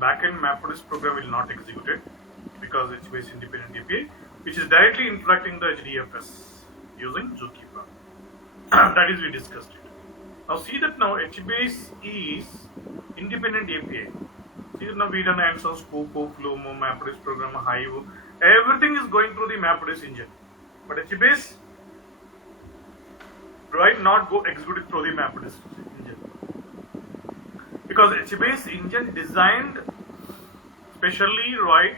backend MapReduce program will not execute it because HBase independent API, which is directly interacting the HDFS using Zookeeper. That is, we discussed it. Now see that now HBase is independent API. See that now we done Anson, Spooko, Flumo, MapReduce program, Hive. Everything is going through the MapReduce engine. But HBase right not go execute it through the MapReduce engine. Because HBase engine designed specially right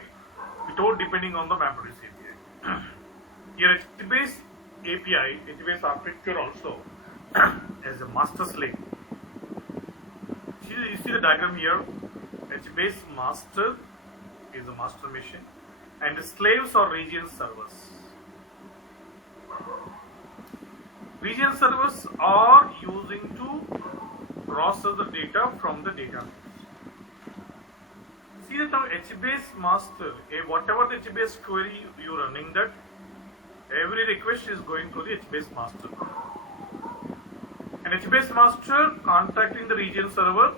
without depending on the MapReduce API. Here HBase API, HBase architecture also as a master slave. You see the diagram here. HBase master is a master machine and the slaves are region servers. Region servers are using to process the data from the data nodes. See that now HBase master, whatever the HBase query you are running, that every request is going to the HBase master. And HBase master contacting the region server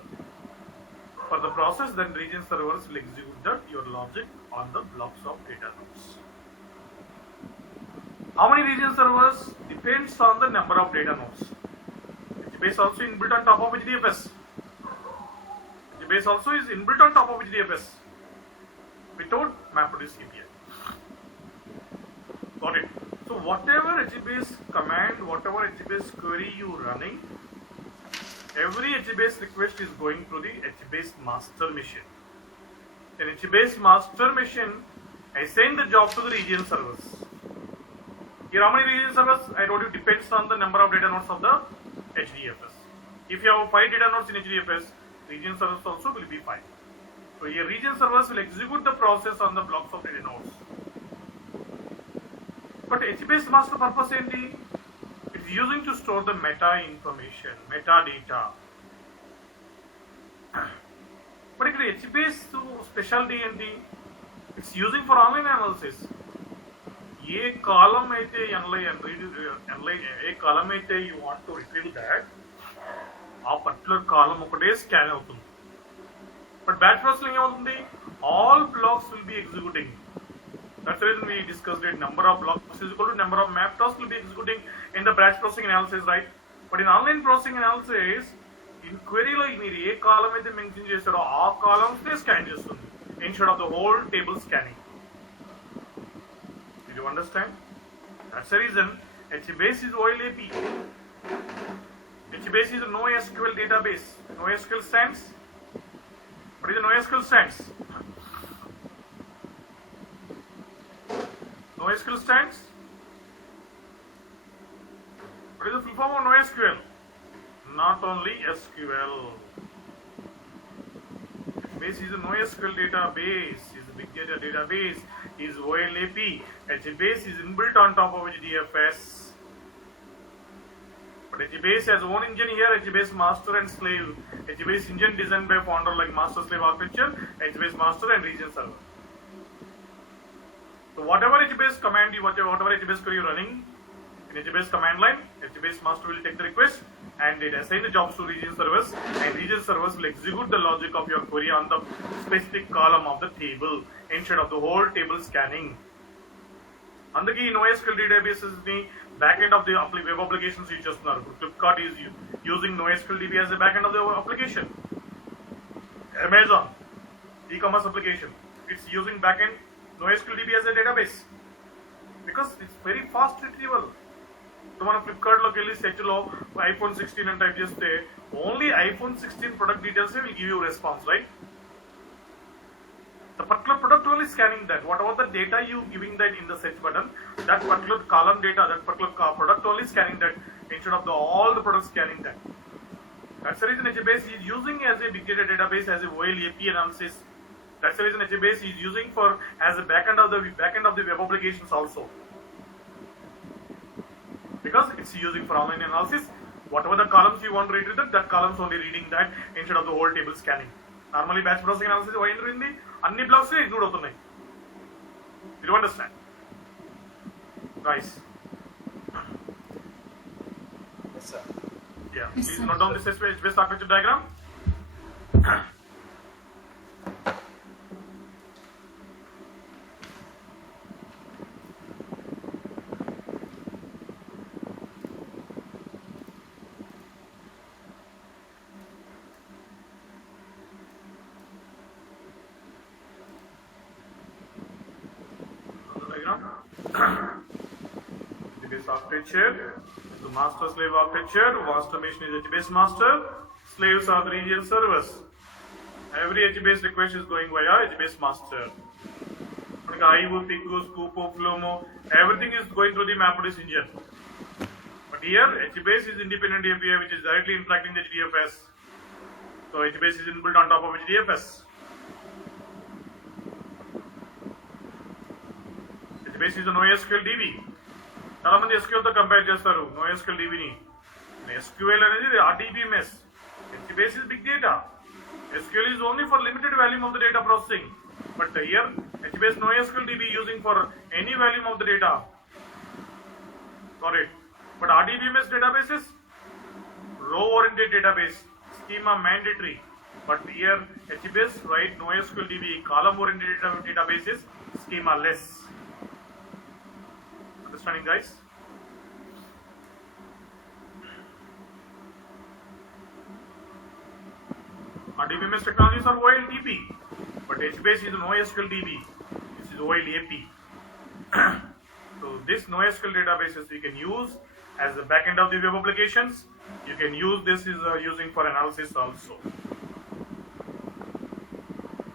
for the process, then region servers will execute your logic on the blocks of data nodes. How many region servers depends on the number of data nodes. HBase also inbuilt on top of HDFS. HBase also is inbuilt on top of HDFS without MapReduce API. Got it? So whatever HBase command, whatever HBase query you running, every HBase request is going through the HBase master machine. Then HBase master machine assign the job to the region servers. Here how many region servers? I told you depends on the number of data nodes of the HDFS. If you have 5 data nodes in HDFS, region servers also will be 5. So here region servers will execute the process on the blocks of data nodes. But HBase master purpose enti? It's using to store the meta information, metadata. But if HBase specialty enti? It's using for online analysis. A column a column you want to retrieve that, a particular column okate scan avutundi. But batch processing emutundi, all blocks will be executing. That's the reason we discussed it. Number of blocks is equal to number of map tasks will be executing in the batch processing analysis, right? But in online processing analysis, in query lo meer a column aithe mention chesaro aa columns ne scan chestundi instead of the whole table scanning. Did you understand? That's the reason HBase is OLAP. HBase is a NoSQL database. NoSQL stands. What is the NoSQL stands? NoSQL stands. What is the full form of NoSQL? Not only SQL. HBase is a NoSQL database. Is a big data database. Is OLAP. HBase is inbuilt on top of HDFS. But HBase has own engine here, HBase master and slave. HBase engine designed by founder like master slave architecture, HBase master and region server. So whatever HBase command you, whatever HBase query you running in HBase command line, HBase master will take the request and it assign the jobs to region servers, and region servers will execute the logic of your query on the specific column of the table instead of the whole table scanning. Andaki NoSQL databases ni backend of the web applications use chestunaru. Flipkart is using NoSQL DB as a backend of the application. Amazon e-commerce application, it's using backend NoSQL DB as a database because it's very fast retrieval. So మన Flipkart లోకి వెళ్ళి set లో iPhone 16 అని type చేస్తే only iPhone 16 product details will give you response, right? The particular product only scanning that. Whatever the data you giving that in the search button, that particular column data, that particular product only scanning that instead of all the products scanning that. That's the reason HBase is using as a big data database as a OLAP analysis. That's the reason HBase is using for as a backend of the web applications also. Because it's using for online analysis. Whatever the columns you want to retrieve, that columns only reading that instead of the whole table scanning. Normally batch processing analysis why in the blocks include avutunnai. Did you understand? Guys. Yes, sir. Yeah. Please note down this HBase architecture diagram. architecture. So master-slave architecture. Master machine is HBase master. Slaves are the regional servers. Every HBase request is going via HBase master. IO, PICO, Scopo, Flomo, everything is going through the MapReduce engine. But here, HBase is independent API which is directly interacting with HDFS. So HBase is inbuilt on top of HDFS. HBase is a NoSQL DB. చాలా మంది SQL తో compare చేస్తారు NoSQL DB ని. SQL అనేది RDBMS. HBase is big data. SQL is only for limited volume of the data processing. But here HBase NoSQL DB using for any volume of the data. Got it. But RDBMS databases, row oriented database, schema mandatory. But here HBase, right, NoSQL DB, column oriented databases, schema less. Understanding, guys? RDBMS technologies are OLTP, but HBase is NoSQL DB. This is OLAP. So this NoSQL databases you can use as the backend of the web applications. You can use this is using for analysis also.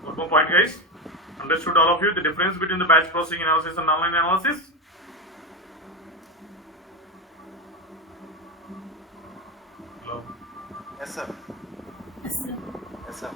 One more point, guys. Understood all of you the difference between the batch processing analysis and online analysis? Hello. Yes, sir. Yes, sir. Yes, sir.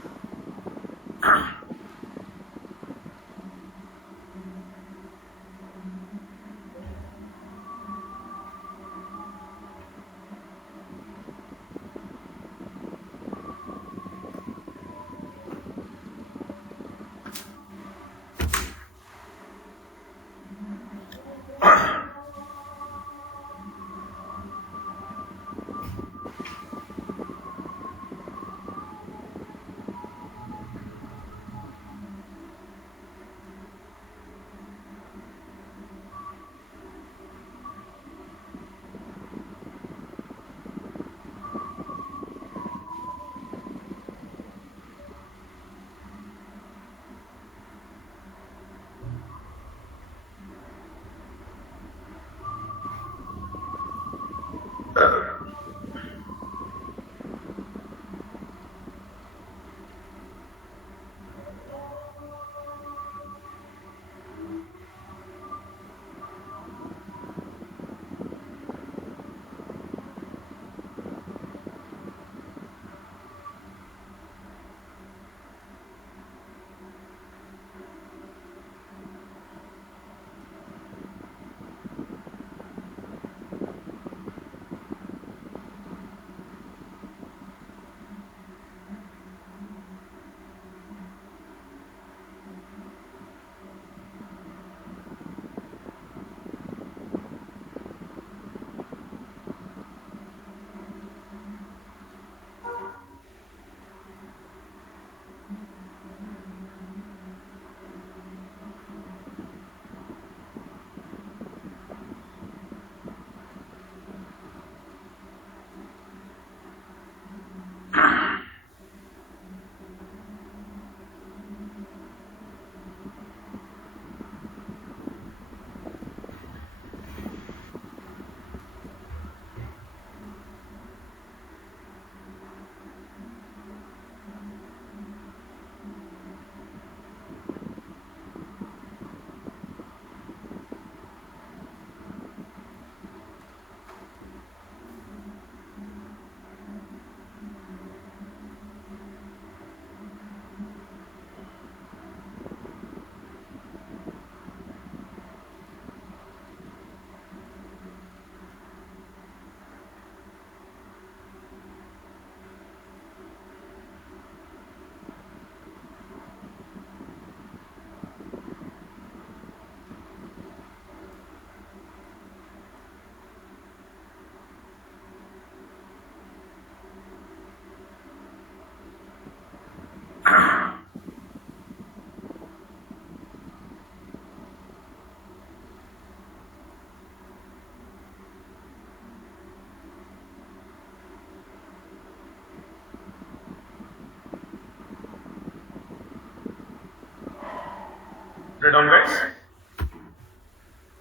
Right on, guys.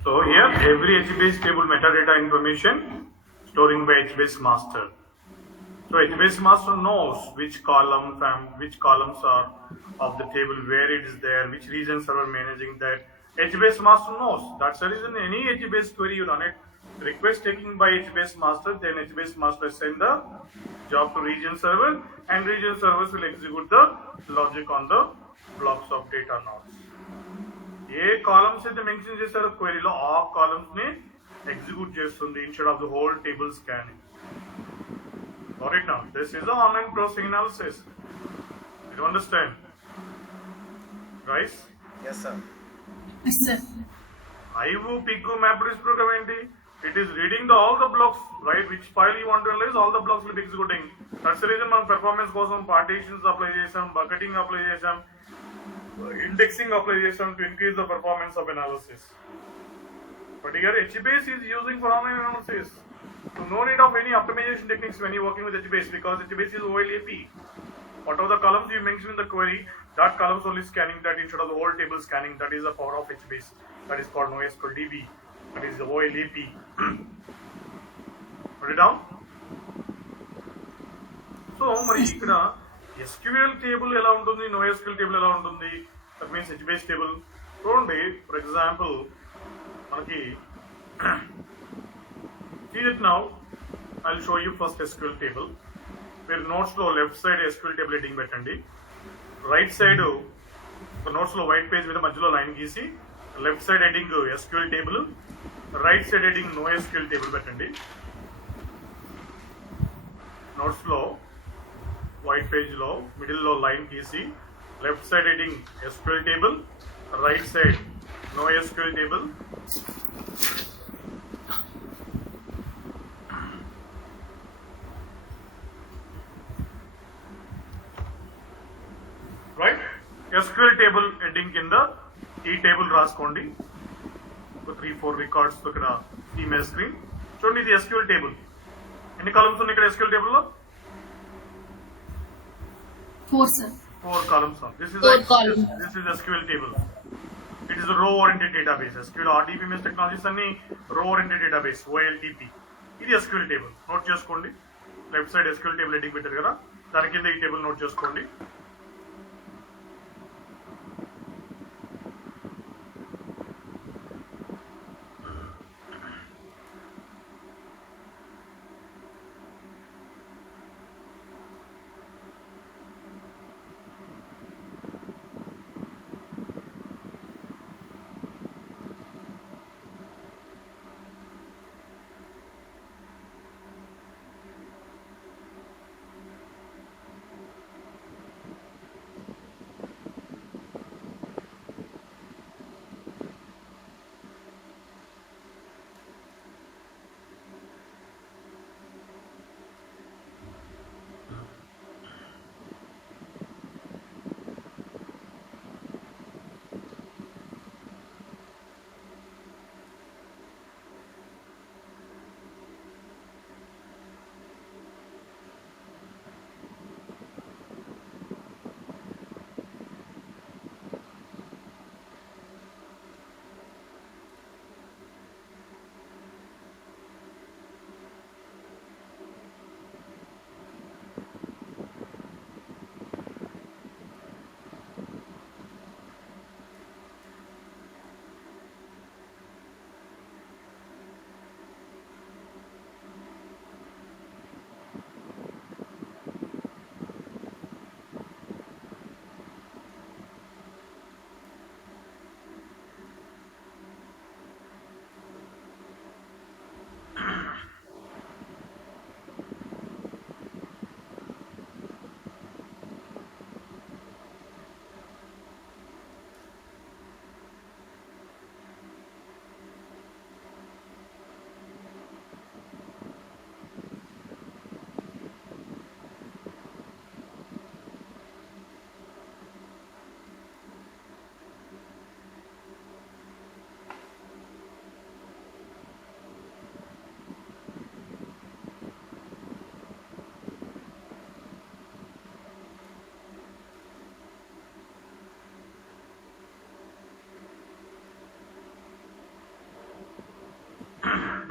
So here every HBase table metadata information storing by HBase master. So HBase master knows which columns are of the table, where it is there, which region server managing that. HBase master knows. That's the reason any HBase query you run it, request taken by HBase master, then HBase master send the job to region server, and region servers will execute the logic on the blocks of data nodes. A columns అయితే mention చేశారో క్వెరీలో ఆ columns ని execute చేస్తుంది instead of the whole table scanning. Got it now? This is the online processing analysis. You understand, guys? Yes, sir. Yes, sir. IO PIGO MapReduce program enti? It is reading all the blocks, right? Which file you want to analyze, all the blocks will be executing. That's the reason మనం performance కోసం partitions apply చేసాం, bucketing apply చేసాం, indexing apply చేసాం to increase the performance of analysis. But here HBase is using for online analysis. So no need of any optimization techniques when you're working with HBase, because HBase is OLAP. Whatever the columns you mention in the query, that columns only scanning that instead of the whole table scanning. That is the power of HBase. That is called NoSQL DB. That is the OLAP. Put it down. So మరి ఇక్కడ SQL table ఎలా ఉంటుంది, NoSQL table ఎలా ఉంటుంది, that means HBase table. చూడండి, for example మనకి see it now. I'll show you first SQL table. మీరు notes లో left side SQL table heading పెట్టండి, రైట్ సైడ్ నోట్స్ లో వైట్ పేజ్ మీద మధ్యలో లైన్ గీసి left side heading SQL table, right side heading NoSQL table పెట్టండి. Notes లో white page లో మిడిల్ లో లైన్ గీసి left side heading SQL table, right side NoSQL table. Right, SQL table heading కింద ఈ టేబుల్ రాసుకోండి. 3-4 రికార్డ్స్ ఇక్కడ ఈమెయిల్ స్క్రీన్ చూడండి. ఇది SQL table. ఎన్ని కాలమ్స్ ఉన్నాయి ఇక్కడ SQL table లో? 4, sir. 4 columns are. This is SQL table. It is a row oriented database. SQL RDBMS technologies అన్ని row oriented database, OLTP. ఇది SQL table. నోట్ చేసుకోండి. Left side SQL table heading పెట్టారు కదా, దాని కింద ఈ టేబుల్ నోట్ చేసుకోండి.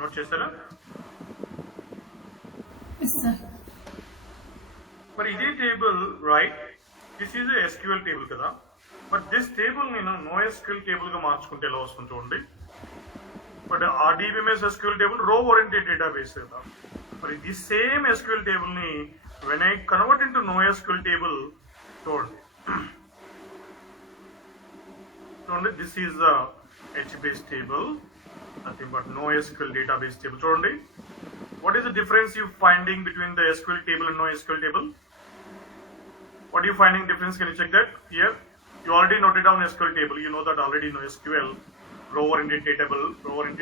నోట్ చేస్తారా? Yes, sir. మరి ఇదే table right, this is S Q L table కదా, బట్ దిస్ టేబుల్ నేను నో ఎస్క్యూఎల్ టేబుల్ గా మార్చుకుంటే ఎలా వస్తుంది చూడండి. బట్ ఆ DBMS S Q L table row oriented database కదా. మరి ది సేమ్ ఎస్క్యూఎల్ టేబుల్ ని when I convert into no S Q L table, చూడండి చూడండి, this is the HBase table, nothing but NoSQL database table. చూడండి, what is the difference you finding between the SQL table and NoSQL table? What are you finding difference? Can you check that here? You already noted down SQL table. You know that already NoSQL row-oriented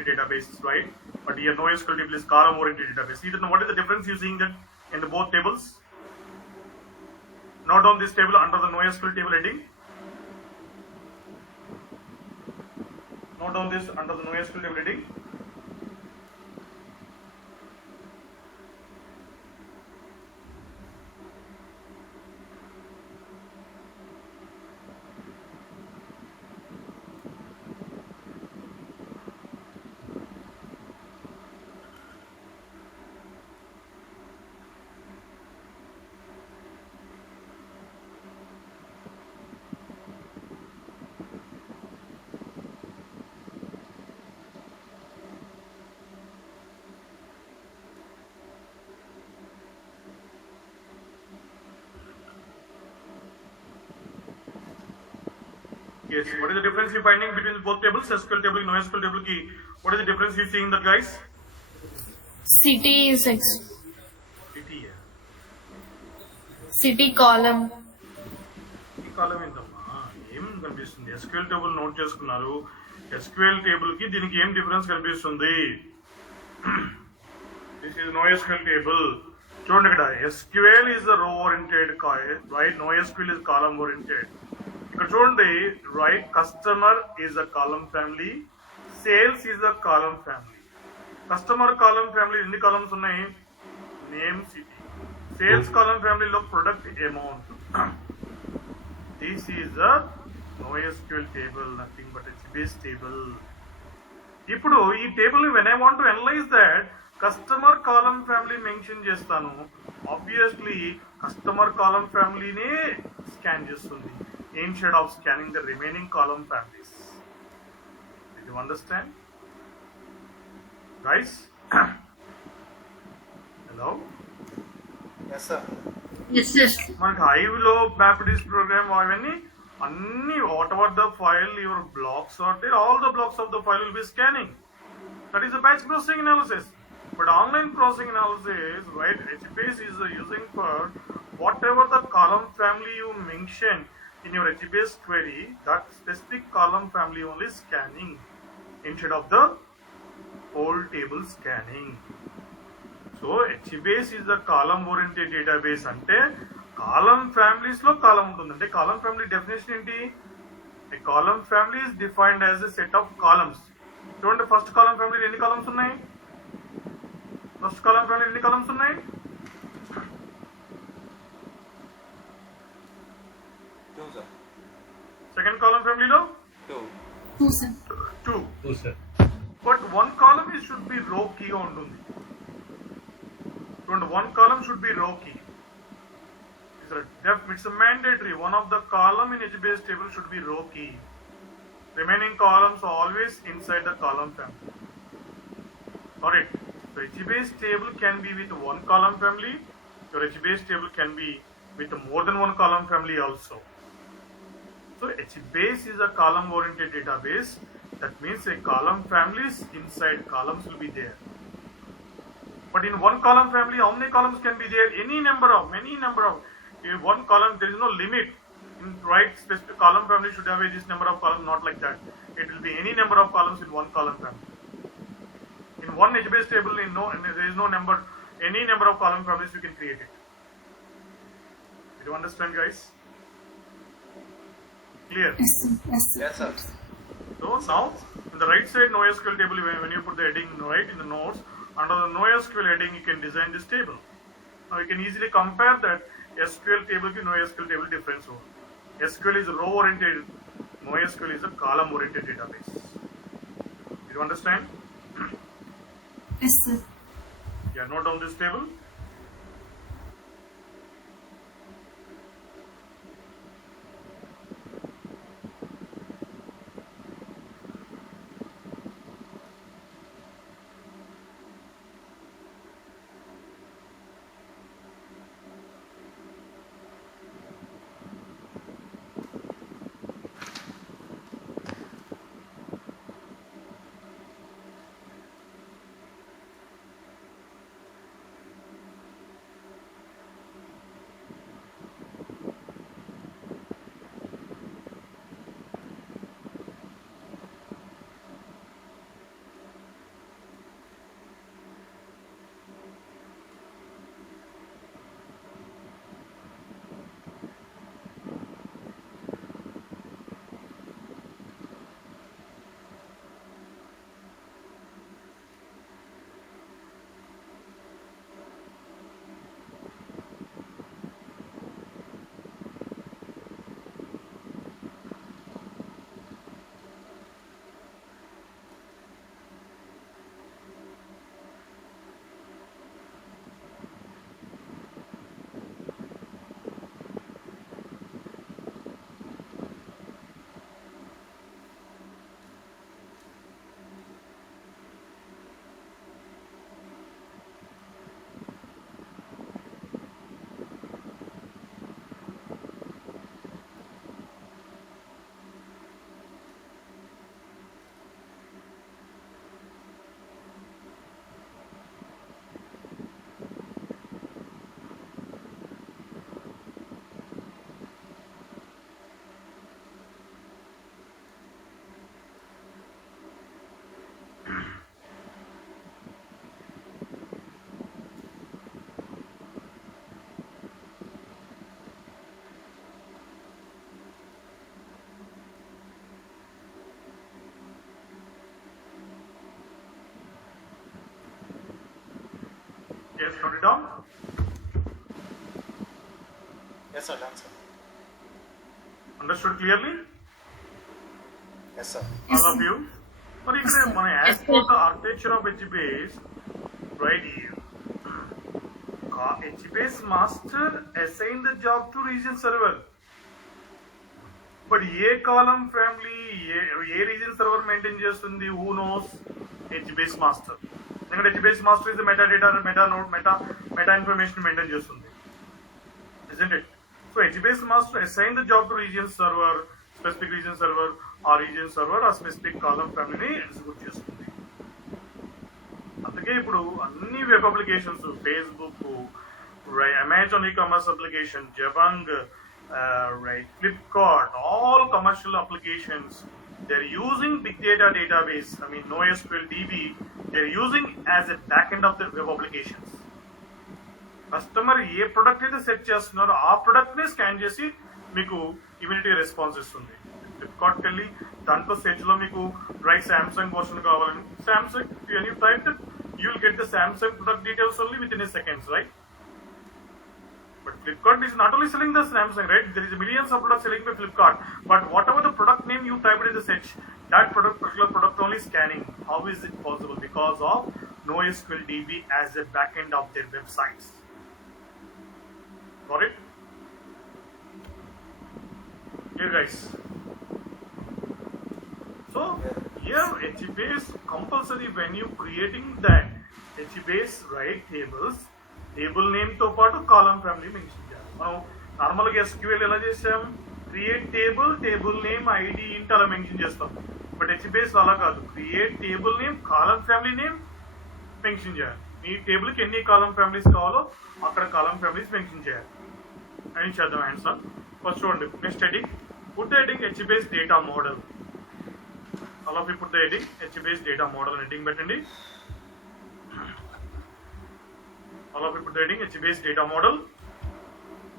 database, right? But here NoSQL table is column-oriented database. See that, what is the difference you seeing that in the both tables? Note down this table under the NoSQL table heading. Note down this under the NoSQL table heading. Yes, what is the difference you finding between both tables, SQL table and NoSQL table key? What is the difference you seeing that, guys? City is City, yeah. city column. ఈ కాలం ఏంటమ్మా, ఏం కనిపిస్తుంది? SQL table note చేసుకున్నారు, SQL table కి దీనికి ఏం difference కనిపిస్తుంది? This is NoSQL table. చూడండి, ఇక్కడ SQL is a row oriented, right? NoSQL is column oriented. ఇక్కడ చూడండి, right, customer is a column family, sales is a column family. Customer column family ఎన్ని columns ఉన్నాయి? Name, city. సేల్స్ కాలమ్ ఫ్యామిలీలో product amount. This is a NoSQL table, nothing but HBase table. ఇప్పుడు ఈ table when I want to analyse that, customer column family mention చేస్తాను. Obviously customer column ఫ్యామిలీనే scan చేస్తుంది instead of scanning the remaining column families. Did you understand, guys? Hello? Yes, sir. Yes, sir. మనకి హైవ్లో మ్యాప్డిస్ program అవన్నీ అన్ని whatever the file your blocks are there, all the blocks of the file will be scanning. That is a batch processing analysis. But online processing analysis, right, HBase is using for whatever the column family you mention in your HBase query, that specific column family only scanning instead of the whole table scanning. So HBase is the column oriented database. అంటే column families లో column ఉంటుంది. అంటే column family definition ఏంటి? A column family is defined as a set of columns. చూడండి, first column family ఎన్ని columns ఉన్నాయి? First column family ఎన్ని columns ఉన్నాయి? Two, sir. సెకండ్ కాలమ్ ఫ్యామిలీలో Two. 2, sir. 2, sir. But one column is should be row key గా ఉంటుంది. చూడండి, one column should be row key. It's a mandatory. One of the column in HBase table should be row key. Remaining columns are always inside the column family. Alright. So HBase table can be with one column family. Your HBase table can be with more than one column family also. So HBase is a column oriented database. That means a column families inside columns will be there. But in one column family, how many columns can be there? Any number of, many number of. In one column, there is no limit. In right specific column family should have this number of columns, not like that. It will be any number of columns in one column family. In one HBase table, there is no number, any number of column families you can create it. Do you understand, guys? Clear? Yes, sir. Yes, sir. Yes, sir. So now, in the right side NoSQL table, when you put the heading right in the notes, under the NoSQL heading, you can design this table. Now you can easily compare that SQL table to NoSQL table difference. SQL is a row oriented, NoSQL is a column oriented database. Do you understand? Yes, sir. Yeah, note down this table. Yes, note it down. Yes, sir. Done, sir. Understood clearly? Yes, sir. Yes, All of sir. you. మరి ఇక్కడ మన as for the architecture of HBase right here. HBase master assign the job to region server. But ఏ column family ఏ region server maintain చేస్తుంది? Who knows? HBase master. ఎందుకంటే HBase master is meta data, meta note, meta information maintain చేస్తుంది. Isn't it? So HBase master assign the job to region server, specific region server or region server or specific column family execute చేస్తుంది. అందుకే ఇప్పుడు అన్ని web applications, Facebook, Amazon e-commerce application, Jabong, right, Flipkart, all commercial applications, they're using big data database, I mean NoSQL DB, they're using as a backend of the web applications. Customer A product అయితే set చేస్తున్నారో ఆ product ని scan చేసి మీకు immediate గా response ఇస్తుంది. ఫ్లిప్కార్ట్కి వెళ్ళి దాంట్లో సెర్చ్ లో మీకు రైట్ సామ్సంగ్ వర్షన్ కావాలని Samsung you type that you will get the Samsung product details only with in a seconds, right? But Flipkart is not only selling the Samsung, right? There is millions of products selling by Flipkart. But whatever the product name you typed in the search, that particular product only scanning. How is it possible? Because of NoSQL DB as a backend of their websites. Got it? Here, guys. So here HBase compulsory when you creating that HBase, right, tables. Table name తో పాటు కాలం family mention చేయాలి. మనం normal గా SQL ఎలా చేసాం? Create table, table name, ID, ఇంట్ అలా mention చేస్తాం. బట్ HBase అలా కాదు. క్రియేట్ టేబుల్ నేమ్, కాలం ఫ్యామిలీ నేమ్ మెన్షన్ చేయాలి. మీ టేబుల్ కి ఎన్ని కాలం ఫ్యామిలీస్ కావాలో అక్కడ కాలం ఫ్యామిలీస్ మెన్షన్ చేయాలి. అని చేద్దాం ఆన్సర్. ఫస్ట్ చూడండి, next heading, put the heading HBase data model. All of you put the heading HBase data model heading పెట్టండి. All of you put the heading HBase data model.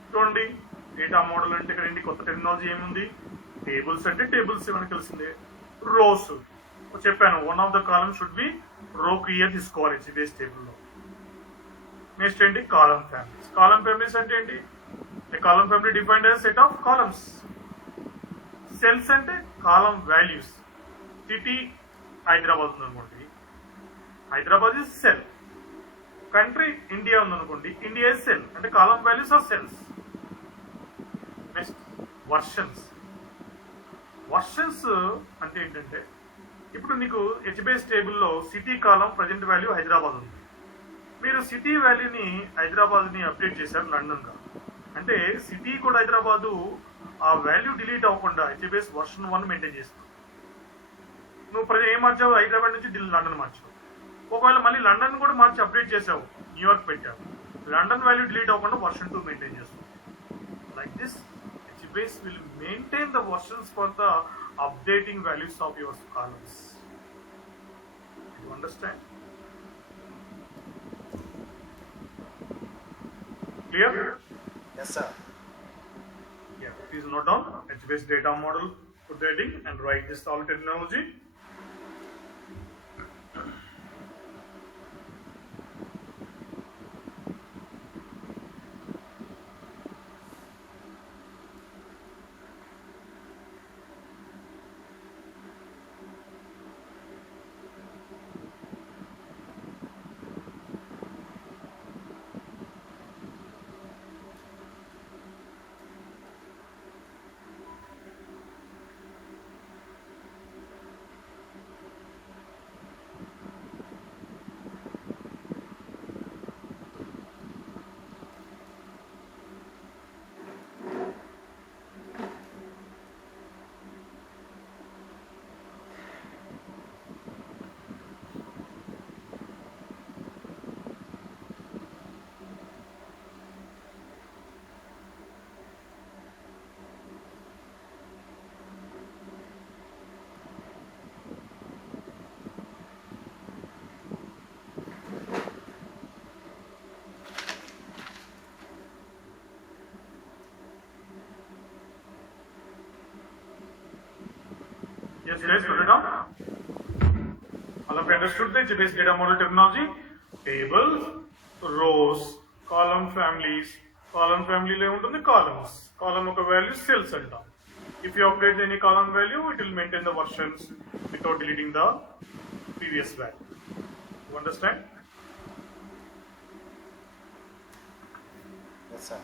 చూడండి, data model అంటే ఇక్కడ ఏంటి కొత్త technology ఏముంది? Tables అంటే tables మనకు తెలిసిందే. రోస్ చెప్పాను, one of the column should be row clear తీసుకోవాలి HBase టేబుల్లో. నెక్స్ట్ ఏంటి? Column families. కాలం ఫ్యామిలీస్ అంటే ఏంటి? Column family defined as set of columns. Cells అంటే కాలం వాల్యూస్. సిటీ హైదరాబాద్ ఉంది అనుకోండి, Hyderabad is cell. Country India ఉందనుకోండి, ఇండియా ఇస్ సెల్, అంటే column values are cells. Next versions. Versions అంటే ఏంటంటే, ఇప్పుడు నీకు హెచ్బేస్ టేబుల్లో city column present value Hyderabad ఉంది. మీరు సిటీ వాల్యూని హైదరాబాద్ని అప్డేట్ చేశారు లండన్గా, అంటే సిటీ కూడా హైదరాబాదు ఆ వాల్యూ డిలీట్ అవ్వకుండా హెచ్బేస్ వర్షన్ 1 మెయింటైన్ చేస్తుంది. నువ్వు ఏం మార్చావు, హైదరాబాద్ నుంచి లండన్ మార్చావు. ఒకవేళ మళ్ళీ లండన్ కూడా మార్చి అప్డేట్ చేసావు, న్యూయార్క్ పెట్టావు, లండన్ వాల్యూ డిలీట్ అవ్వకుండా వర్షన్ 2 మెయింటైన్ చేస్తుంది. Like this HBase will maintain the versions for the updating values of your columns. You understand? Clear? Yes, sir. Yeah, please note down HBase data model for the heading and write this all terminology. Yes, guys, put it down. All of you understood the HBase data model terminology? Tables, rows, column families. Column family le untundi columns. Column oka value cells antam. If you update any column value, it will maintain the versions without deleting the previous value. You understand? Yes, sir.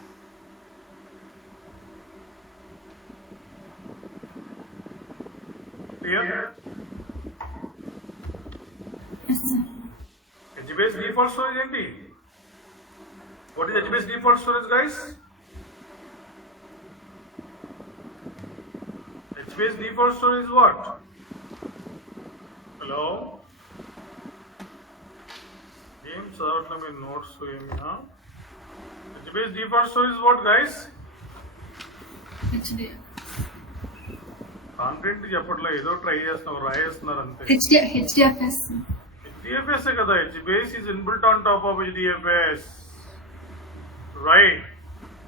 Clear? Yes, sir. HBase default storage enti? What is HBase default storage, guys? HBase default storage is what? Hello? Game server mein notes HBase default storage is what, guys? HDF. Content చెప్పట్లే, ఏదో try చేస్తున్నారు, రాయేస్తున్నారు అంతే. HDFS. HDFS కదా, HBase is inbuilt on top of HDFS, right?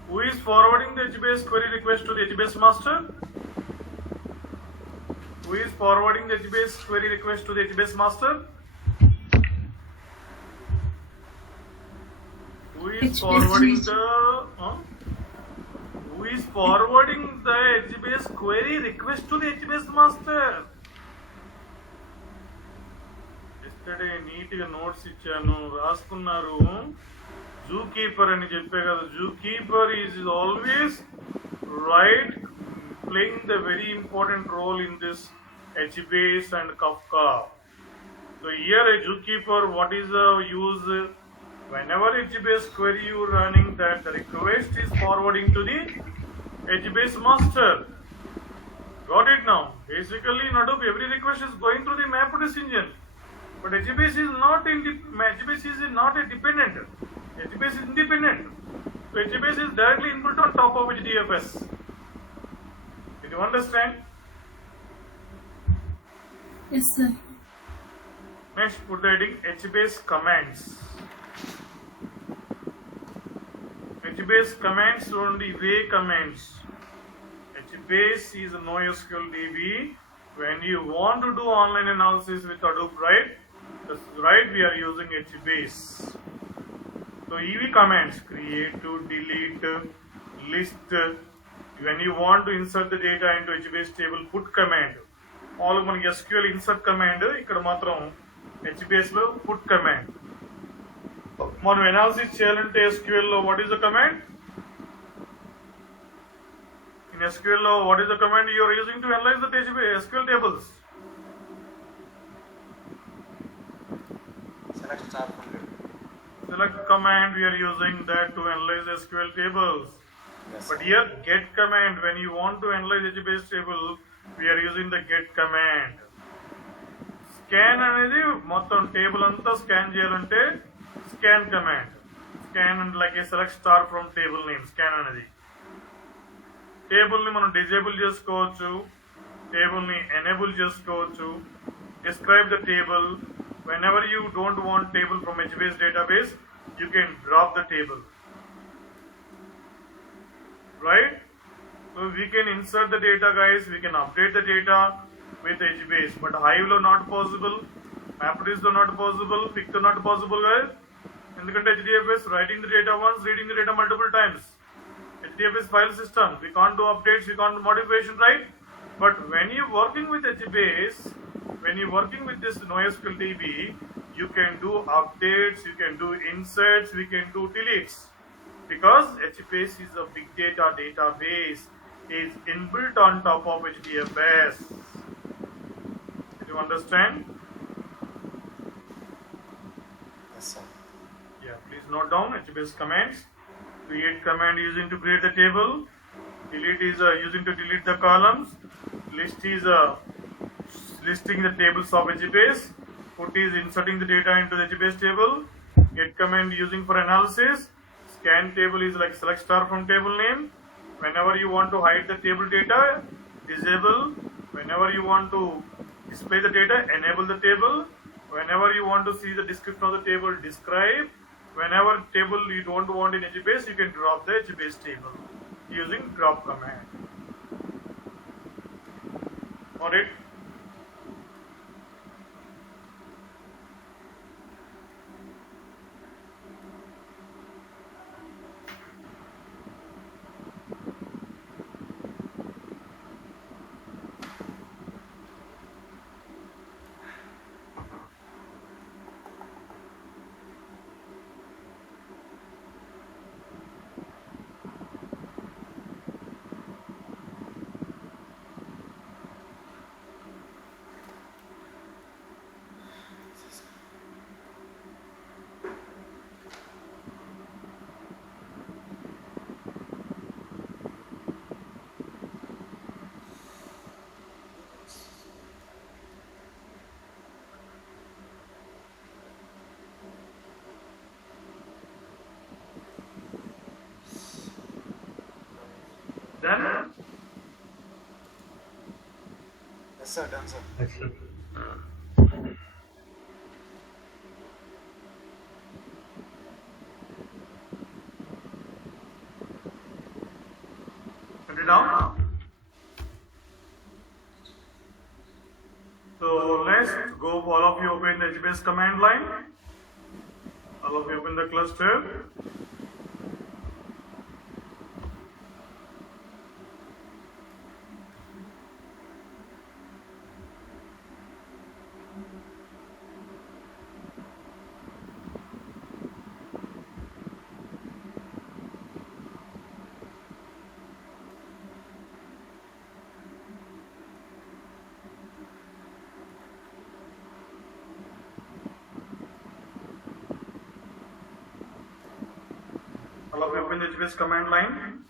Who is forwarding the HBase query request to the HBase master? Who is forwarding the HBase query request to the HBase master? Who is forwarding the Who is forwarding the HBase query request to the HBase master? Yesterday neatగా notes ఇచ్చాను, రాసుకున్నారు. Zookeeper అని చెప్పే కదా. Zookeeper is always right, playing the very important role in this HBase and Kafka. So here a Zookeeper, what is the use? Whenever HBase query you running, that the request is forwarding to the HBase master. Got it now? Basically in Hadoop every request is going through the MapReduce engine, but HBase is not a dependent. HBase is independent. So HBase is directly inbuilt on top of HDFS. Did you understand? Yes, sir. Next, put the heading HBase commands. HBase commands only way commands. HBase is a NoSQL DB. When you want to do online analysis with Hadoop, right? That's right, we are using HBase. So EV commands: create, to delete, list. When you want to insert the data into HBase table, put command. All మనకి SQL insert command ఇక్కడ మాత్రం HBase లో put command. మనం analysis చేయాలంటే SQL లో what is the command? In SQL లో what is the command you are using to analyze the SQL tables? Select star from table. Select command we are using that to analyze SQL tables. Yes, But sir. here get command, when you want to analyze HBase table, we are using the get command. Scan అనేది మొత్తం table అంతా scan చేయాలంటే scan command. Scan and like A select star from table name. Scan అనేది table ని మనం disable చేసుకోవచ్చు, table ని enable చేసుకోవచ్చు. Describe the table. Whenever you don't want table from HBase database, you can drop the table. Right? So we can insert the data, guys. We can update the data with HBase, but Hive lo not possible. MapReduce lo not possible. Pick lo not possible, guys. ఎందుకంటే HDFS writing the data once, reading the data multiple times. HDFS file system. We can't do updates. We can't do modification, right? But when you're working with HBase, when you're working with this NoSQL DB, you can do updates. You can do inserts. We can do deletes. Because HBase is a big data database, is inbuilt on top of HDFS. Did you understand? Yes, sir. Yeah, please note down HBase commands. Create command using to create the table. Delete is using to delete the columns. List is listing the tables of HBase. Put is inserting the data into the HBase table. Get command using for analysis. Scan table is like select star from table name. Whenever you want to hide the table data, disable. Whenever you want to display the data, enable the table. Whenever you want to see the description of the table, describe. Whenever table you don't want in HBase, you can drop the HBase table using drop command. Got it? Done? Yes, sir. Done, sir. Put it down. So let's go. All of you open the HBase command line. All of you open the cluster. All of you open the HBase command line.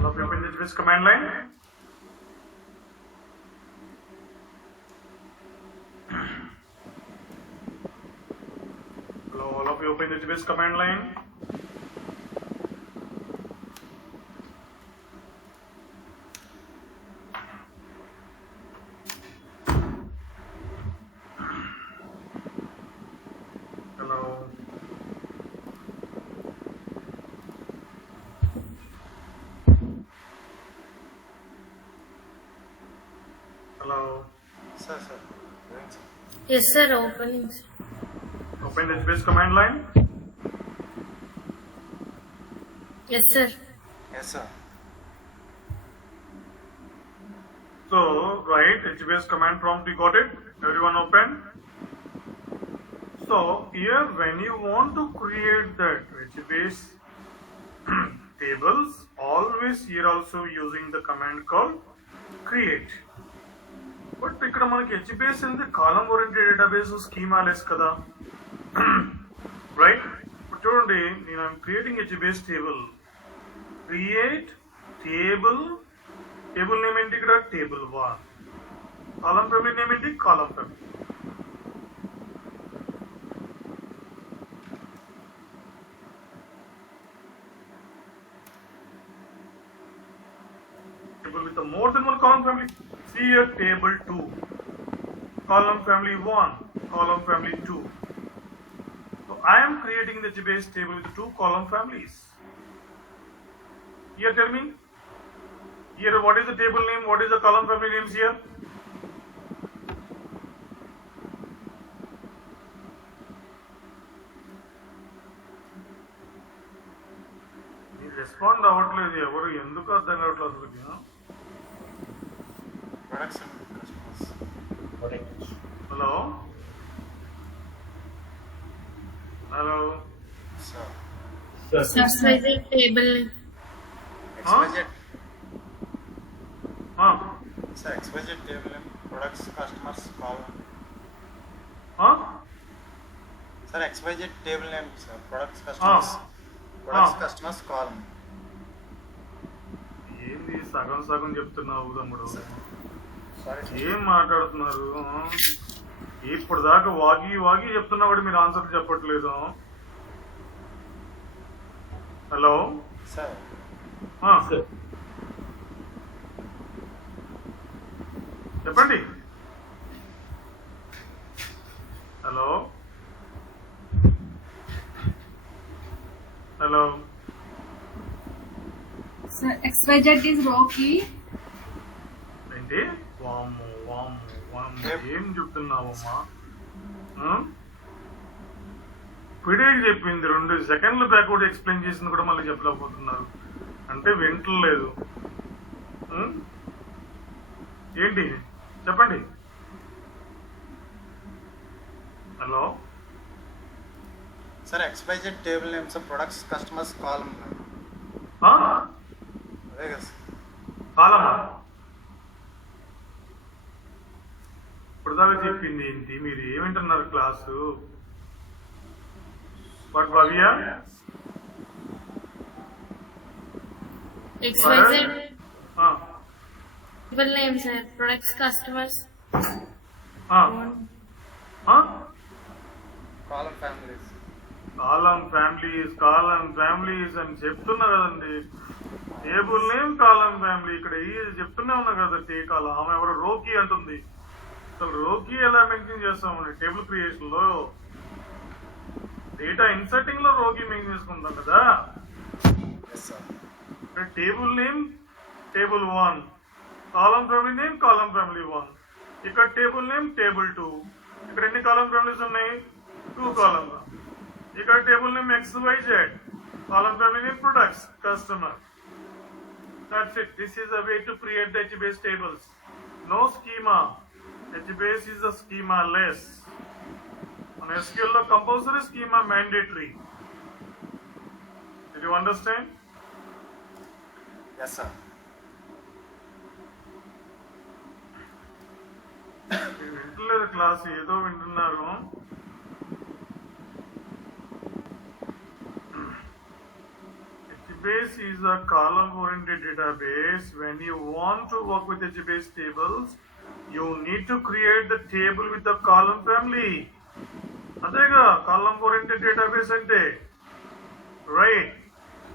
All of you open the HBase command line. Hello, all of you open the HBase command line. Yes, sir. Opening. Open HBase command line. Yes, sir. Yes, sir. So, right, HBase command prompt, we got it. Everyone open. So, here when you want to create that HBase tables, always here also using the command called create. But ఇక్కడ మనకి HBase అనేది column oriented database schema less కదా, right? ఇప్పుడు చూడండి, నేను creating HBase table, create table, table name ఏంటి ఇక్కడ? Table 1. Column family name ఏంటి? Column family. Table with more than one column family. See here, table 2, column family 1, column family 2. So I am creating the HBase table with 2 column families. Here tell me, here what is the table name, what is the column family names here? Respond అవ్వట్లేదు ఎవరు, ఎందుకు అర్థం కావట్లేదు అసలు. Products and customers. Hello hello Sir. XYZ table. XYZ. Huh? Sir, XYZ table name. Products, customers, column. Huh? Sir, XYZ table name, sir. Products, customers. Products, customers, column. ఏంది సగం సగం చెప్తున్నావు తమ్ముడు, Sorry, sir. ఏం మాట్లాడుతున్నారు? ఇప్పుడు దాకా వాగి వాగి చెప్తున్నా కూడా మీరు ఆన్సర్ చెప్పట్లేదు. Hello Sir. చెప్పండి. Hello hello Sir, XYZ is raw key. ఏంటి? వాము వాము వాము, ఏం చెప్తున్నావమ్మా? పిడేకి చెప్పింది 2 సెకండ్ల బ్యాక్వర్డ్ ఎక్స్ప్లెయిన్ చేసింది కూడా మళ్ళీ చెప్పలేకపోతున్నారు అంటే వింటలేదు. ఏంటి చెప్పండి. Hello Sir, XYZ table name, sir. Products, customers, column. అదే కదా సార్. కాలమా? ఇప్పుడు దాకా చెప్పింది ఏంటి? మీరు ఏమింటున్నారు క్లాసు? What Bhavya? XYZ ఆ, table name, sir. Products, customers. ఆ, ఆ? Column families. కాలం ఫ్యామిలీస్ అని చెప్తున్నా కదండి. టేబుల్ నేమ్ కాలం ఫ్యామిలీ, ఇక్కడ చెప్తూనే ఉన్నా కదా. కాలం ఆమె ఎవరో రోకి అంటుంది. అసలు రోకి ఎలా మెన్షన్ చేస్తామండి? టేబుల్ క్రియేషన్ లో, డేటా ఇన్సర్టింగ్ లో రోకి మెన్షన్ చేసుకుంటాం కదా. Yes, sir. ఇక్కడ టేబుల్ నేమ్ టేబుల్ 1, కాలం ఫ్యామిలీ నేమ్ కాలం ఫ్యామిలీ 1, ఇక్కడ టేబుల్ నేమ్ టేబుల్ 2. ఇక్కడ ఎన్ని కాలం ఫ్యామిలీస్ ఉన్నాయి? 2 కాలం. ఇక్కడ table name XYZ, column family name products, customer. That's it. This is a way to create the HBase tables. No schema. HBase is a schema less. On SQL lo compulsory, schema mandatory. Did you understand? Yes, sir. మీరు వింటలేదు class, ఏదో వింటున్నారు. HBase is a column-oriented database. When you want to work with HBase tables, you need to create the table with the column family. అదేగా column-oriented database అంటే, right?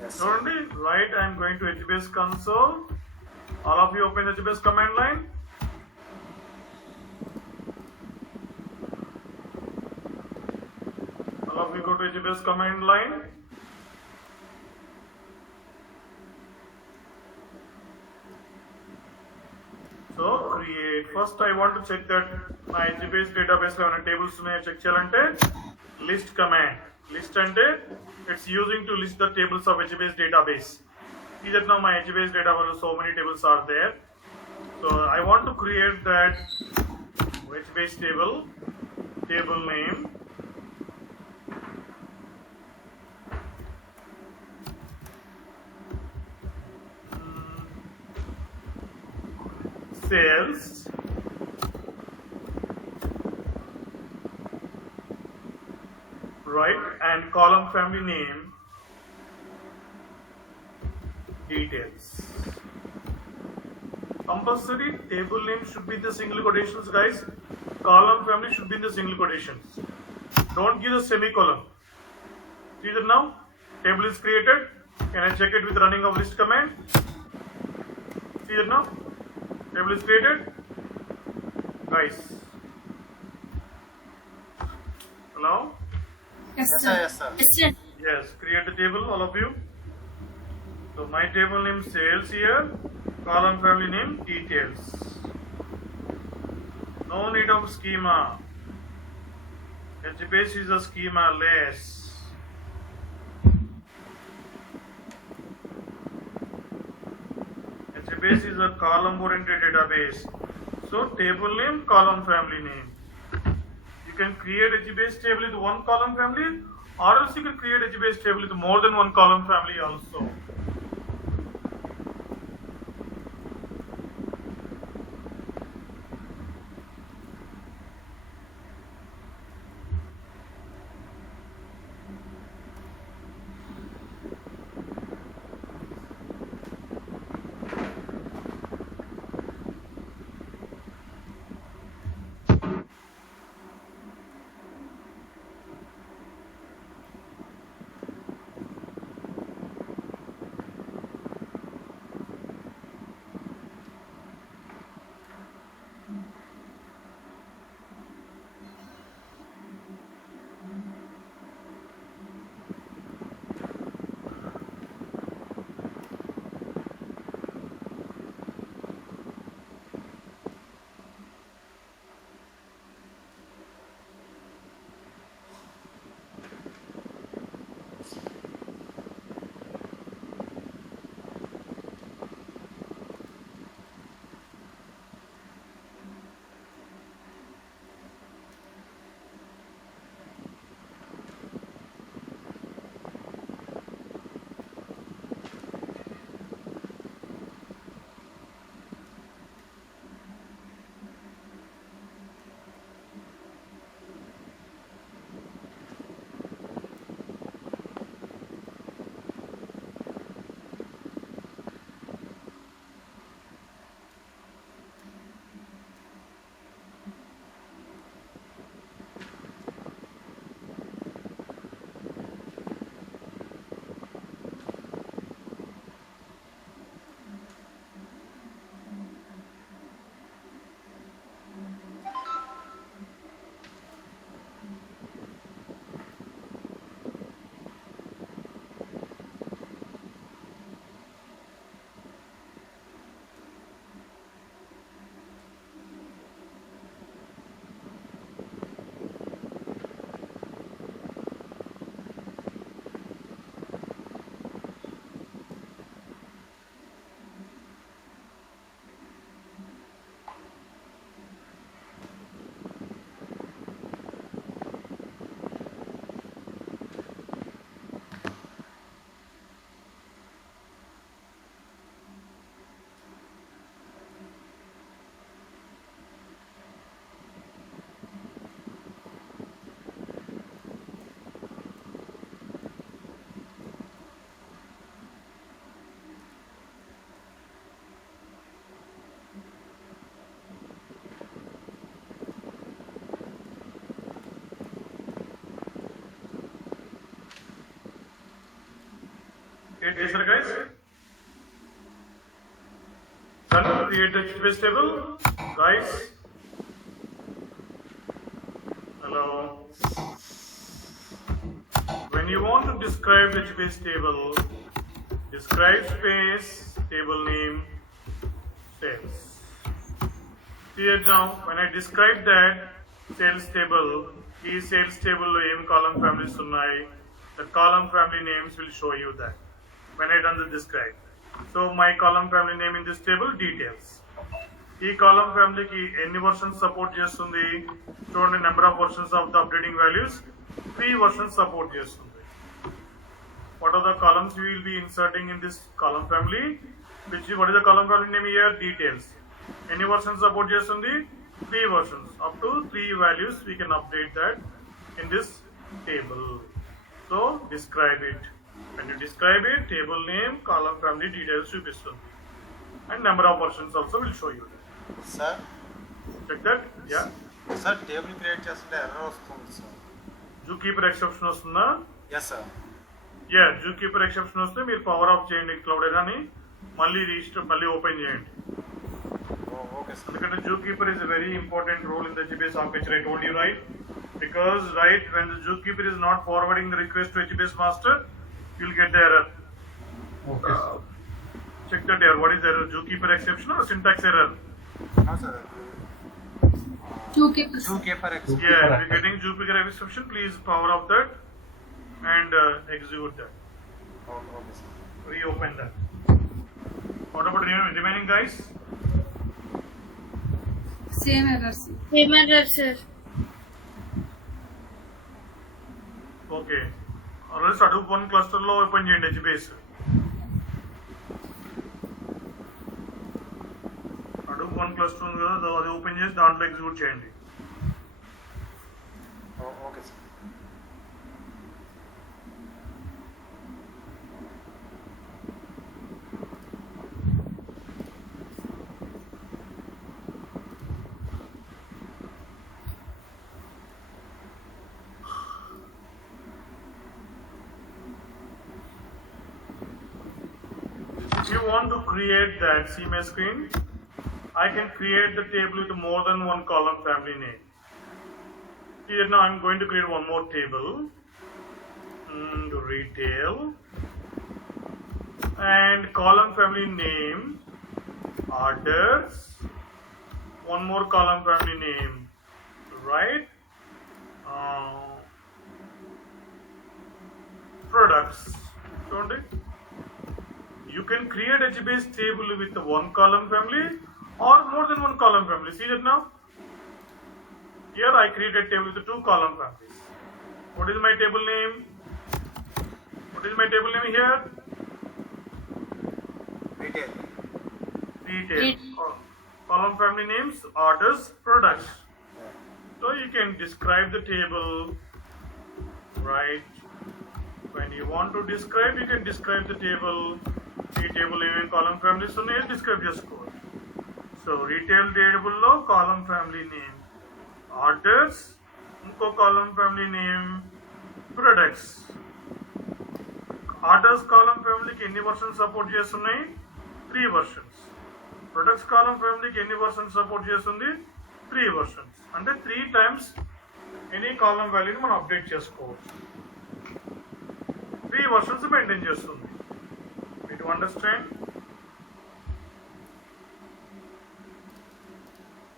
Yes, sir. చూడండి, right? I am going to HBase console. All of you open HBase command line. All of you go to HBase command line. So create. First I want to check that మా HBase database లో ఏమైనా tables ఉన్నాయో check చేయాలంటే list command. List అంటే it's using to list the tables of HBase database. See that now my HBase database, so many tables are there. So I want to create that HBase table name. Sales. Right, and column family name details. Compulsory table name should be in the single quotations, guys. Column family should be in the single quotations. Don't give the semicolon. See that now? Table is created. Can I check it with running of list command? See that now? Table is created. Guys. Hello? Yes, Yes, sir. sir. Yes, sir. Yes, sir. Yes, create the table, all of you. So my table name sales here, column family name details. No need of schema. HBase is a schema less. HBase is a column oriented database. So table name, column family name. You can create HBase table with one column family, or else you can create HBase table with more than one column family also. Yes, sir, guys. Done to create the HBase table, guys. Hello. When you want to describe the HBase table, describe space, table name, sales. Here now, when I describe that sales table, ఈ sales table లో ఏం column families ఉన్నాయి, the column family names will show you that when I done the describe. So my column family name in this table details. ఈ column family కి ఎన్ని versions support చేస్తుంది చూడండి, number of versions of the updating values 3 versions support చేస్తుంది. What are the columns we will be inserting in this column family? What is the column family name here? Details. Any versions support చేస్తుంది 3 versions. Up to 3 values we can update that in this table. So describe it. When you describe it, table name, column family details చూపిస్తుంది. And number of versions also will show you that. Sir, Check that? Yeah. sir, table create చేస్తుంటే error వస్తుంది sir. Zookeeper exception వస్తుందా? Yes sir. Yeah, Zookeeper exception వస్తే మీరు power of చేయండి cloud అని మళ్ళీ register మళ్ళీ ఓపెన్ చేయండి. Oh, okay sir. ఎందుకంటే Zookeeper is a very important role in the HBase architecture. I told you, right? Because right when the Zookeeper is not forwarding the request to HBase master, you'll get the error. Okay. Check that error. What is the error? Zookeeper exception or syntax error? No sir. Zookeeper. Zookeeper exception. Yeah, if you're getting Zookeeper exception, please power off that and execute that. Okay sir. Reopen that. What about remaining guys? Same errors. Same error, sir. Okay. Already Hadoop 1 cluster లో open చేయండి HBase. Hadoop 1 cluster ఉంది కదా, అది open చేసి దాంట్లో execute చేయండి. Oh, okay sir. If you want to create that, see my screen, I can create the table with more than one column family name. Here now I'm going to create one more table, retail, and column family name, orders, one more column family name, right? Products. Don't it? You can create HBase table with one column family or more than one column family. See that now? Here I created table with 2 column families. What is my table name? What is my table name here? Retail. Detail. Column family names, orders, products. So you can describe the table, right? When you want to describe, you can describe the table. ఈ table ఏమేమి column families ఉన్నాయో describe చేసుకోవాలి. So retail table లో column family name orders, ఇంకో column family name products. Orders column ఫ్యామిలీకి ఎన్ని versions support చేస్తున్నాయి? 3 versions. Products column ఫ్యామిలీకి ఎన్ని వర్షన్స్ సపోర్ట్ చేస్తుంది? 3 వర్షన్స్. అంటే 3 టైమ్స్ ఎనీ కాలమ్ వాల్యూని మనం అప్డేట్ చేసుకోవచ్చు. 3 వర్షన్స్ మెయింటైన్ చేస్తుంది. To understand?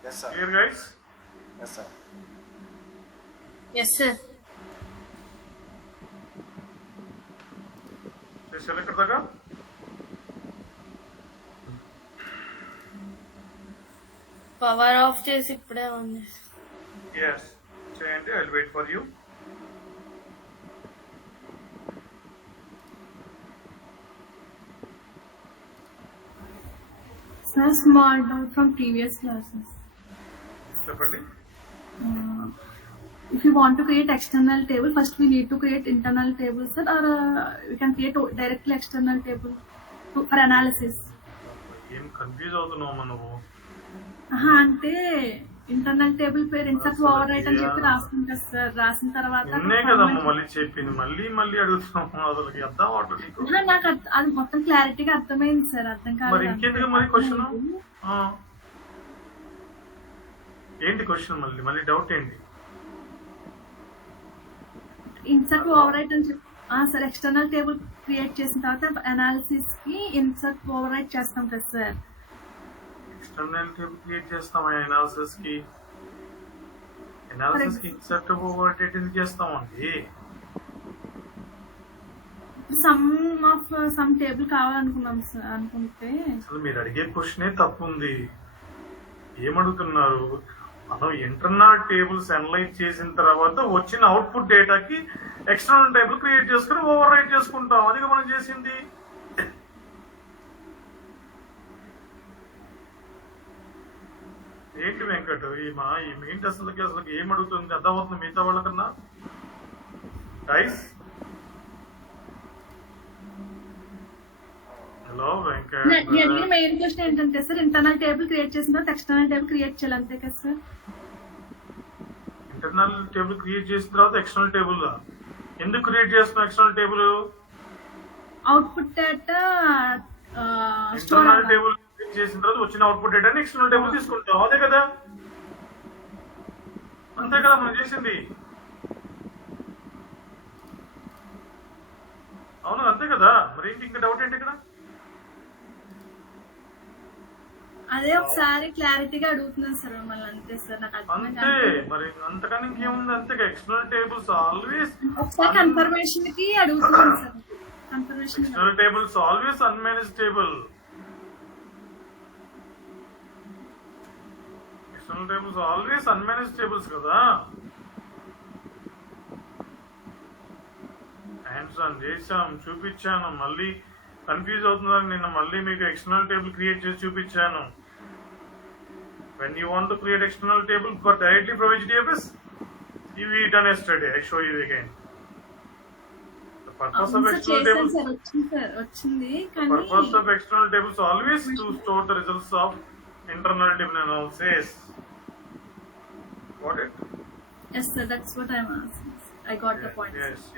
Yes sir. Clear guys? Yes sir. Yes, sir. Select करता పవర్ ఆఫ్ చేసి ఇప్పుడే ఉంది. Yes. చేయండి. I'll wait for you. Sir, small doubt from previous classes. చెప్పండి. If you want to create external table, first we need to create internal table, sir, or we can create directly external table for analysis. ఏం confuse అవుతున్నావు నువ్వు? అంటే internal table పేరు insert over right అని చెప్పి రాస్తుంది కదా సార్. రాసిన తర్వాత నిన్నే కదమ్మా మళ్ళీ చెప్పింది, మళ్ళీ అడుగుతున్నాము. అసలు అర్థం అవట్లేదు నీకు? నాకు అది మొత్తం క్లారిటీగా అర్థమైంది సార్. అర్థం కాదు. మరి ఇంకెందుకు మరి క్వశ్చన్? ఏంటి క్వశ్చన్? మళ్ళీ డౌట్ ఏంటి? ఇన్సర్ట్ ఓవర్ రైట్ అని చెప్పి సార్, ఎక్స్టర్నల్ టేబుల్ క్రియేట్ చేసిన తర్వాత అనాలిసిస్ కి ఇన్సర్ట్ ఓవర్ రైట్ చేస్తాం కదా సార్. ఎక్స్టర్నల్ టేబుల్ క్రియేట్ చేస్తాం అనాలిసిస్ కి ఇన్సర్ట్ ఓవర్టేట్ ఎందుకు చేస్తామండి? సమ్ టేబుల్ కావాలనుకున్నాం సార్, అనుకుంటే అసలు మీరు అడిగే క్వశ్చనే తప్పు ఉంది. ఏమడుగుతున్నారు? మనం ఇంటర్నల్ టేబుల్స్ అనలైజ్ చేసిన తర్వాత వచ్చిన అవుట్పుట్ డేటాకి ఎక్స్టర్నల్ టేబుల్ క్రియేట్ చేసుకుని ఓవర్ రైట్ చేసుకుంటాం. అది మనం చేసింది. ఏంటి వెంకట్ ఏంటి అసలుకి ఏం అడుగుతుంది? అర్థమవుతుంది మిగతా వాళ్ళకన్నా? Guys hello Venkat. Main question ఏంటంటే సార్, ఇంటర్నల్ టేబుల్ క్రియేట్ చేసిన తర్వాత ఎక్స్టర్నల్ టేబుల్ క్రియేట్ చేయాలి, అంతే కదా సార్? ఇంటర్నల్ టేబుల్ క్రియేట్ చేసిన తర్వాత ఎక్స్టర్నల్ టేబుల్ ఎందుకు క్రియేట్ చేస్తున్నాం? External table output data internal table create చేసిన తర్వాత వచ్చిన అవుట్పుట్ డేటాని ఎక్స్టర్నల్ టేబుల్ తీసుకుంటాం. అదే కదా, అంతే కదా మనం చేసింది. అవును అంతే కదా. మరి ఏంటి ఇంకా డౌట్ ఏంటి ఇక్కడ? అదే ఒకసారి క్లారిటీగా అడుగుతున్నాను సార్ మిమ్మల్ని, అంతే సార్. నాకు అంతే మరి, అంతకన్నా ఇంకేముంది? అంతే. ఎక్స్టర్నల్ టేబుల్స్ ఆల్వేస్ ఒకసారి కన్ఫర్మేషన్ కి అడుగుతున్నాను sir. Confirmation external tables always unmanage table. External tables always unmanage tables కదా. హ్యాండ్స్ ఆన్ చేశాం, చూపించాను. మళ్ళీ కన్ఫ్యూజ్ అవుతుందని నిన్న మళ్ళీ మీకు ఎక్స్టర్నల్ టేబుల్ క్రియేట్ చేసి చూపించాను. When you want to create external table for directly from HDFS, we done yesterday. I show you again. The purpose of external tables. The purpose of external tables always to store the results of internal table analysis. Got it? Yes sir, that's what I'm asking. I got the point. Yes.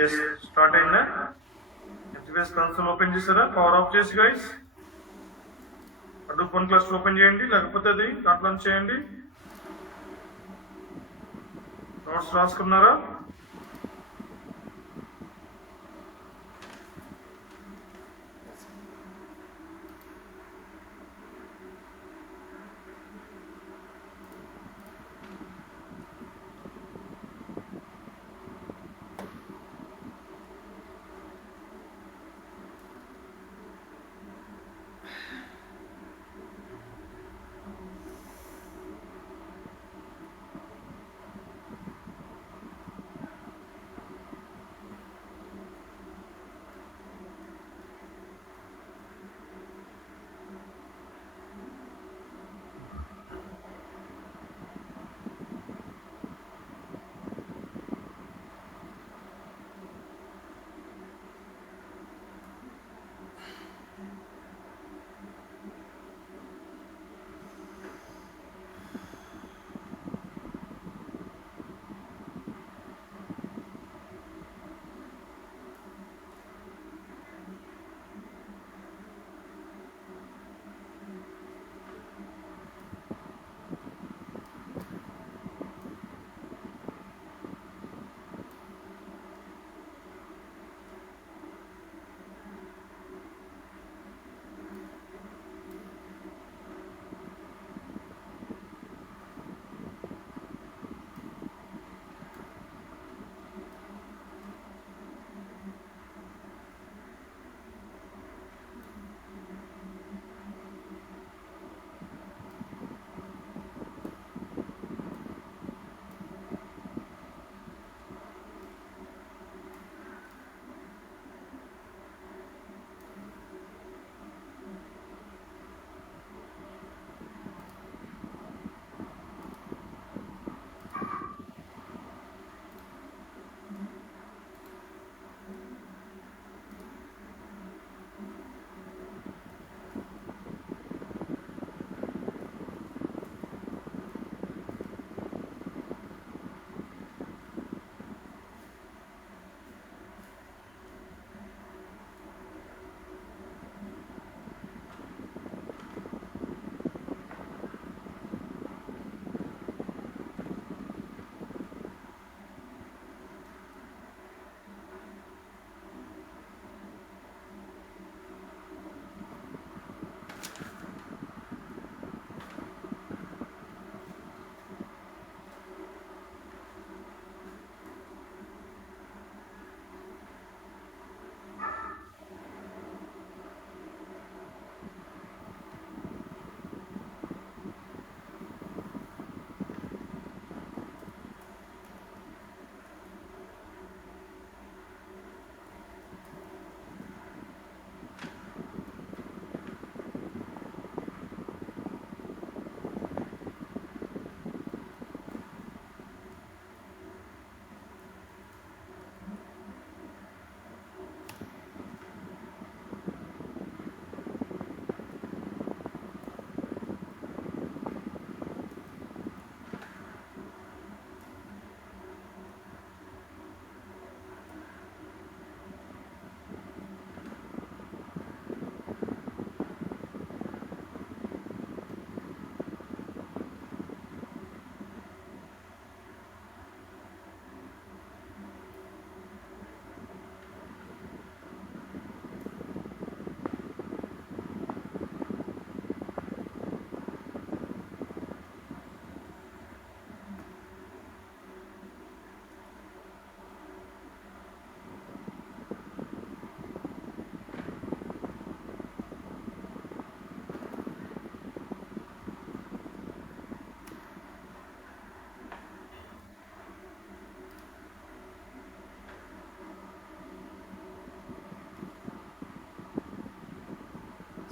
Yes, start in there. HBase console open చేసారా? Power of చేసి guys Adobe one class open చేయండి, లేకపోతే అది దాంట్లో చేయండి. Notes రాసుకున్నారా?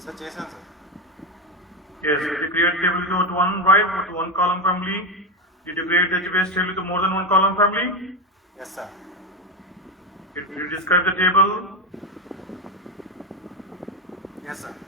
Sir చేశాను sir. Yes, did you create table with one right, with one column family? Did you create HBase table with more than one column family? Yes sir. Did you describe the table? Yes sir.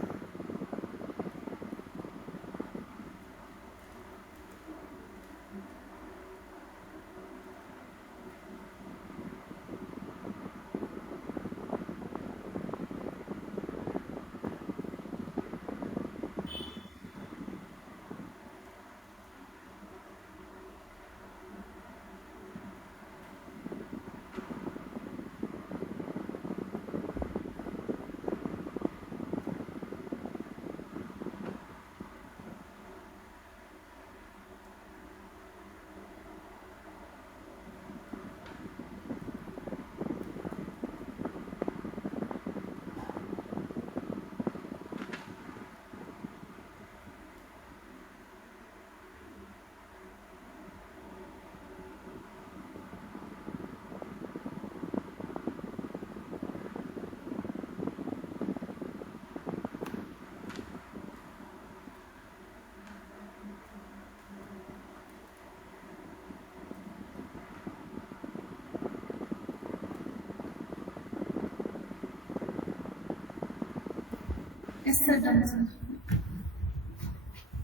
Yes, sir, done, sir.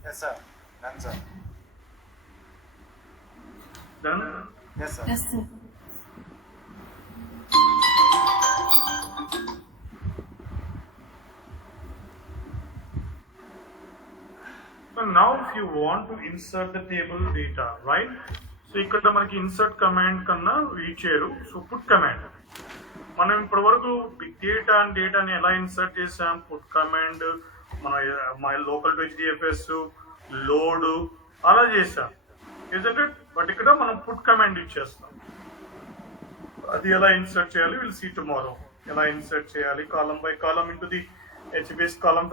Yes sir. Done sir. Done? Yes sir. Yes, sir. So now if you want to insert the table data, right? So ఇక్కడ మనకి insert command కన్నా ఇచ్చారు. So put command. మనం ఇప్పటి వరకు big data and డేటాని ఎలా insert చేసాం? పుట్ కమాండ్, మన లోకల్ టు హెచ్డిఎఫ్ఎస్, లోడ్ అలా చేసాం, బట్ ఇక్కడ మనం పుట్ కమాండ్ ఇచ్చేస్తాం. అది ఎలా ఇన్సర్ట్ చేయాలి విల్ సీ టుమారో. ఎలా ఇన్సర్ట్ చేయాలి column by column into the HBase column